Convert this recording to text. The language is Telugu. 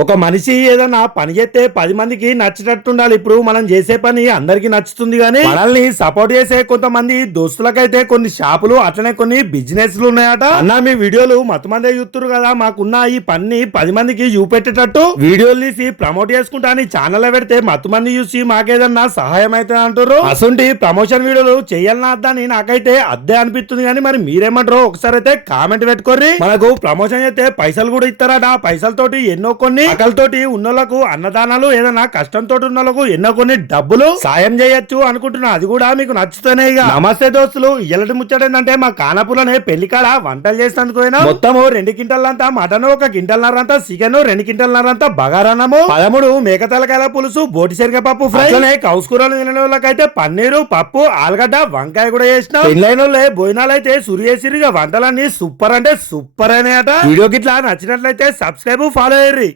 ఒక మనిషి ఏదైనా పని చేస్తే పది మందికి నచ్చేటట్టు ఉండాలి ఇప్పుడు మనం చేసే పని అందరికి నచ్చుతుంది కానీ మనల్ని సపోర్ట్ చేసే కొంతమంది దోస్తులకైతే కొన్ని షాపులు అట్లనే కొన్ని బిజినెస్లు ఉన్నాయట. అన్న మీ వీడియోలు మత మందే చూస్తున్నారు కదా. మాకున్న ఈ పని పది మందికి చూపెట్టేటట్టు వీడియోలు తీసి ప్రమోట్ చేసుకుంటా అని ఛానల్ పెడితే మత్తు మంది చూసి మాకేదన్నా సహాయం అయితే అంటారు అసంటి ప్రమోషన్ వీడియోలు చేయాలన్నా అద్దని నాకైతే అద్దే అనిపిస్తుంది కానీ మరి మీరేమంటారో ఒకసారి అయితే కామెంట్ పెట్టుకోర్రి. మనకు ప్రమోషన్ చేస్తే పైసలు కూడా ఇస్తారట. పైసలతోటి ఎన్నో కొన్ని ఆకలితోటి ఉన్నోళ్ళకు అన్నదానాలు ఏదైనా కష్టంతో ఉన్నోళ్ళకు ఎన్నో కొన్ని డబ్బులు సాయం చేయొచ్చు అనుకుంటున్నా. అది కూడా మీకు నచ్చుతూనే ఇక. నమస్తే దోస్తులు. ఇల్లటి ముచ్చట ఏంటంటే మా కానపులోనే పెళ్ళి కాడ వంటలు చేసినందుకు మొత్తము రెండు క్వింటల్ మటన్ ఒక క్వింటల్ నరంతా చికెన్ రెండు క్వింటల్ నరంతా బగారన్నము పదమూడు మేక తలకాయల పులుసు బోటి పప్పు ఫ్రై. అట్లనే కౌస్ కూరలు తినే వాళ్ళకైతే పన్నీరు పప్పు ఆలుగడ్డ వంకాయ కూడా చేసిన. పెళ్ళైన వాళ్ళే భోజనాలు అయితే సురియేసిరిగా వంటలన్నీ సూపర్ అంటే సూపర్ అనే అట వీడియోకి ఇట్లా నచ్చినట్లయితే సబ్స్క్రైబ్ ఫాలో అయ్యి